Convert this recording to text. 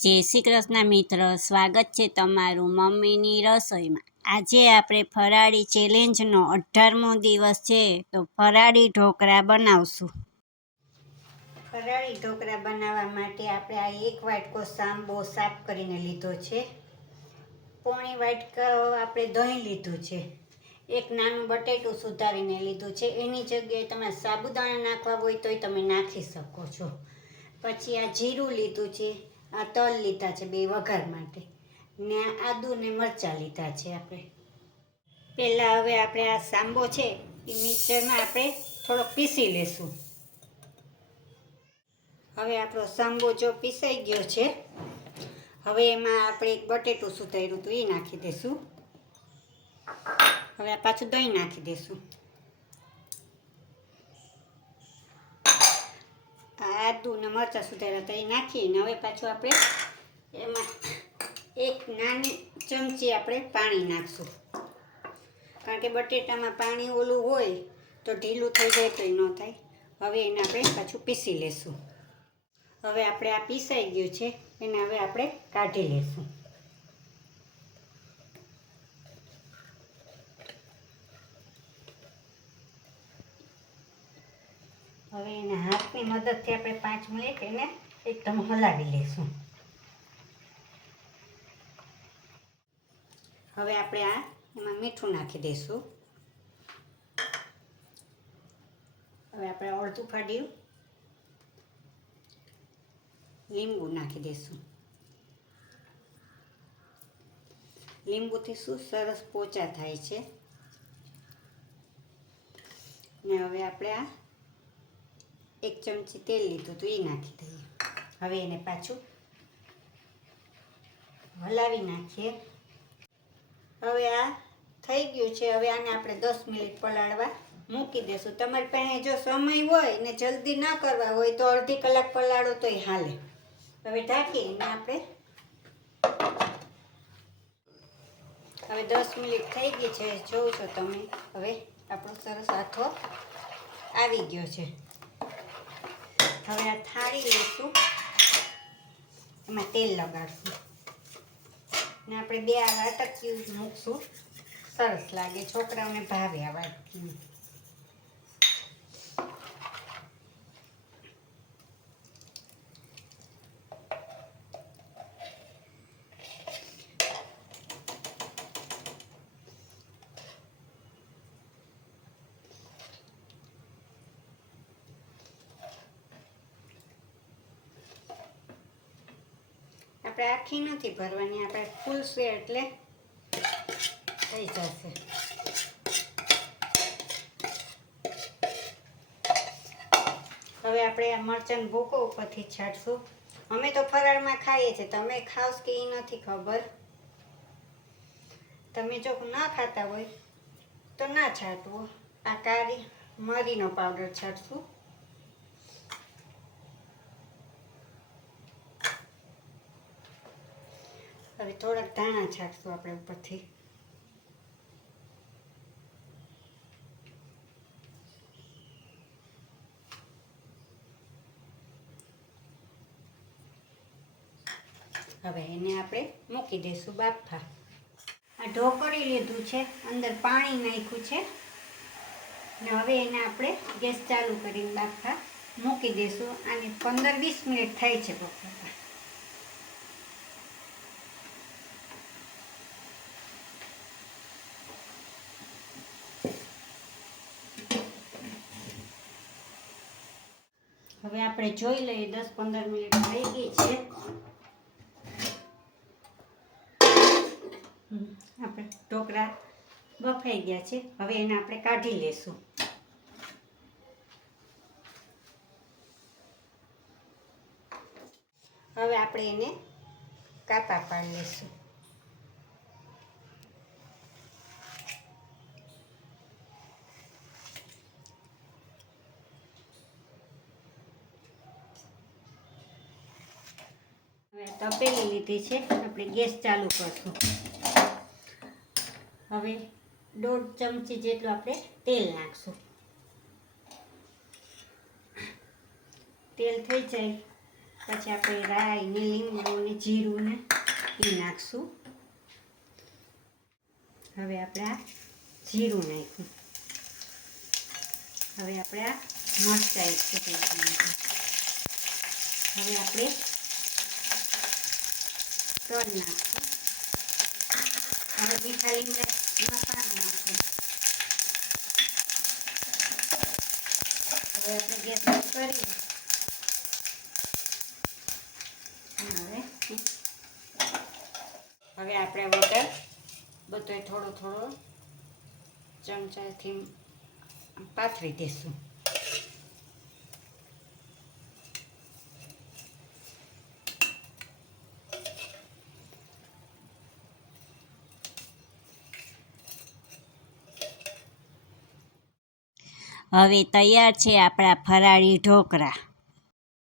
જય શ્રી કૃષ્ણ મિત્ર, સ્વાગત છે તમારું મમ્મીની રસોઈમાં। આજે આપણે ફરાળી ચેલેન્જનો 18મો દિવસ છે, તો ફરાળી ઢોકળા બનાવશું। ફરાળી ઢોકળા બનાવવા માટે આપણે આ 1 વાટકો સાંબો સાફ કરીને લીધો છે, પોણી વાટકો આપણે દહીં લીધું છે, એક નાનું બટેટું સુધારીને લીધું છે, એની જગ્યાએ તમે સાબુદાણા નાખવા હોય તોય તમે નાખી શકો છો। પછી આ જીરું લીધું છે, આ તલ લીધા છે 2 વઘાર માટે, ને આદુ ને મરચાં લીધા છે આપણે। પહેલાં હવે આપણે આ સાંબો છે એ મિક્સરમાં આપણે થોડો પીસી લેશું। હવે આપણો સાંબો જો પીસાઈ ગયો છે, હવે એમાં આપણે એક બટેટું સુધાર્યું હતું એ નાખી દઈશું। હવે આ પાછું દહીં નાખી દઈશું। આદુ ને મરચાં સુધાર્યા હતા એ નાખીને હવે પાછું આપણે એમાં 1 નાની ચમચી આપણે પાણી નાખશું, કારણ કે બટેટામાં પાણી ઓલું હોય તો ઢીલું થઈ જાય તો ન થાય। હવે એને આપણે પાછું પીસી લેશું। હવે આપણે આ પીસાઈ ગયું છે, એને હવે આપણે કાઢી લેશું। હવે એને હાથની મદદથી આપણે 5 મિનિટ એને એકદમ હલાવી લેશું। હવે આપણે એમાં મીઠું નાખી દઈશું। હવે આપણે અડધું ફાડ્યું લીંબુ નાખી દઈશું। લીંબુથી શું સરસ પોચા થાય છે। ને હવે આપણે આ 1 ચમચી તેલ લીધું તો એ નાખી દઈએ। હવે એને પાછું હલાવી નાખીએ। હવે આ થઈ ગયું છે, હવે આને આપણે 10 મિનિટ પલાળવા મૂકી દેશું। તમારી પાસે જો સમય હોય ને જલ્દી ન કરવા હોય તો અડધી કલાક પલાળો તોય હાલે। હવે ઢાંકીને આપણે હવે 10 મિનિટ થઈ ગઈ છે, જોઉં છો તમે। હવે આપણો સરસ આથો આવી ગયો છે। હવે આ થાળી લઈશું, એમાં તેલ લગાડશું ને આપણે 2 આ વાટકીયું મૂકશું, સરસ લાગે, છોકરાઓને ભાવે આ વાટકીયું। આપણે આખી નથી ભરવાની, આપણે ફૂલશે એટલે થઈ જશે। હવે આપણે આ મરચાંનો ભૂકો ઉપરથી છાંટશું। અમે તો ફરાળમાં ખાઈએ છીએ, તમે ખાવ કે એ નથી ખબર। તમે જો ના ખાતા હોય તો ના છાંટવો। આ કાળી મરીનો પાવડર છાંટશું। હવે થોડાક ધાણા છાંટશું આપણે ઉપરથી। હવે એને આપણે મૂકી દઈશું બાફા। આ ઢોકળી લીધું છે, અંદર પાણી નાખ્યું છે ને હવે એને આપણે ગેસ ચાલુ કરીને બાફા મૂકી દઈશું। આને 15-20 મિનિટ થાય છે બફાતા। હવે આપણે જોઈ લઈએ, 10-15 મિનિટ થઈ ગઈ છે। આપણે ઢોકળા બફાઈ ગયા છે, હવે એને આપણે કાઢી લેશું। હવે આપણે એને કાપા પાડી લઈશું। હવે તપેલી લીધી છે, આપણે ગેસ ચાલુ કરશું। હવે 1.5 ચમચી જેટલું આપણે તેલ નાખશું। તેલ થઈ જાય પછી આપણે રાઈ ને લીમડો ને જીરું ને એ નાખશું. હવે આપણે આ જીરું નાખ્યું. હવે આપણે આ મરચાં એક નાખ્યું. હવે આપણે તલ નાખશું. હવે મીઠા લીમડામાં પાન નાખશું. હવે આપણે ગેસ બંધ કરી હવે આપણે વગર બધો થોડો થોડો ચમચાથી પાથરી દઈશું. હવે તૈયાર છે આપણા ફરાળી ઢોકળા.